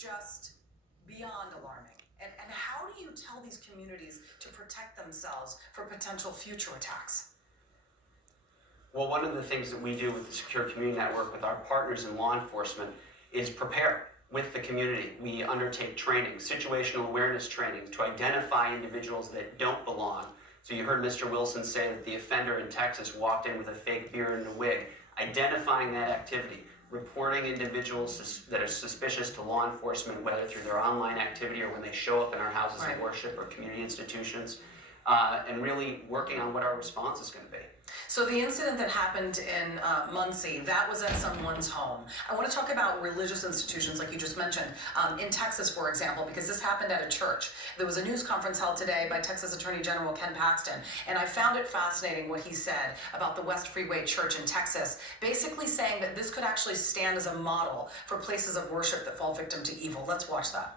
just beyond alarming. And how do you tell these communities to protect themselves for potential future attacks? Well, one of the things that we do with the Secure Community Network with our partners in law enforcement is prepare with the community. We undertake training, situational awareness training, to identify individuals that don't belong. So you heard Mr. Wilson say that the offender in Texas walked in with a fake beard and a wig. Identifying that activity, reporting individuals that are suspicious to law enforcement, whether through their online activity or when they show up in our houses of worship or community institutions, and really working on what our response is going to be. So the incident that happened in Muncie, that was at someone's home. I want to talk about religious institutions like you just mentioned, in Texas, for example, because this happened at a church. There was a news conference held today by Texas Attorney General Ken Paxton, and I found it fascinating what he said about the West Freeway Church in Texas, basically saying that this could actually stand as a model for places of worship that fall victim to evil. Let's watch that.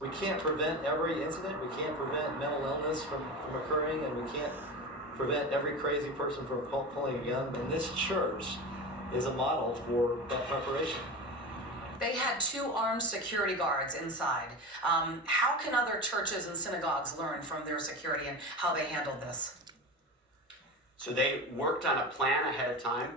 We can't prevent every incident, we can't prevent mental illness from occurring, and we can't prevent every crazy person from pulling a gun. And this church is a model for that preparation. They had 2 armed security guards inside. How can other churches and synagogues learn from their security and how they handled this? So they worked on a plan ahead of time.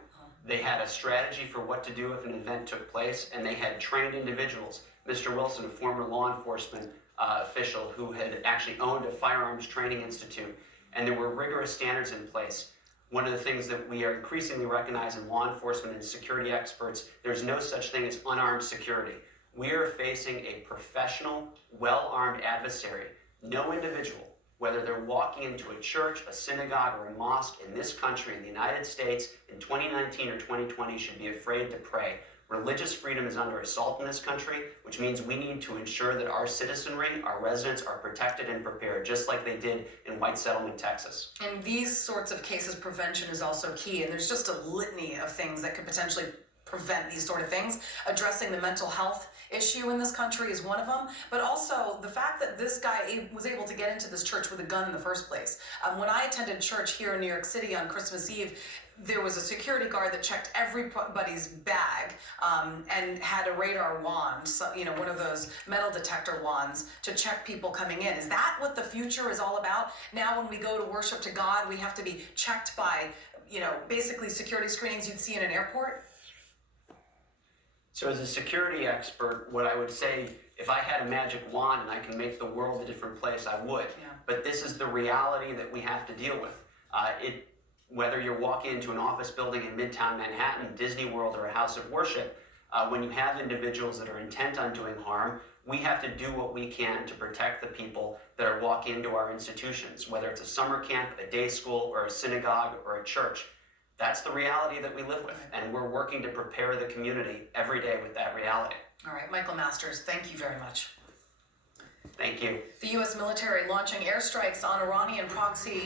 They had a strategy for what to do if an event took place, and they had trained individuals. Mr. Wilson, a former law enforcement official who had actually owned a firearms training institute, and there were rigorous standards in place. One of the things that we are increasingly recognizing in law enforcement and security experts, there's no such thing as unarmed security. We are facing a professional, well-armed adversary. No individual, whether they're walking into a church, a synagogue, or a mosque in this country, in the United States, in 2019 or 2020, should be afraid to pray. Religious freedom is under assault in this country, which means we need to ensure that our citizenry, our residents, are protected and prepared, just like they did in White Settlement, Texas. In these sorts of cases, prevention is also key, and there's just a litany of things that could potentially prevent these sort of things. Addressing the mental health issue in this country is one of them, but also the fact that this guy was able to get into this church with a gun in the first place. When I attended church here in New York City on Christmas Eve, there was a security guard that checked everybody's bag and had a radar wand, so, one of those metal detector wands to check people coming in. Is that what the future is all about? Now when we go to worship to God, we have to be checked by, basically security screenings you'd see in an airport? So as a security expert, what I would say, if I had a magic wand and I can make the world a different place, I would. Yeah. But this is the reality that we have to deal with. Whether you're walking into an office building in Midtown Manhattan, Disney World, or a house of worship, when you have individuals that are intent on doing harm, we have to do what we can to protect the people that are walking into our institutions, whether it's a summer camp, a day school, or a synagogue, or a church. That's the reality that we live with, and we're working to prepare the community every day with that reality. All right, Michael Masters, thank you very much. Thank you. The U.S. military launching airstrikes on Iranian proxy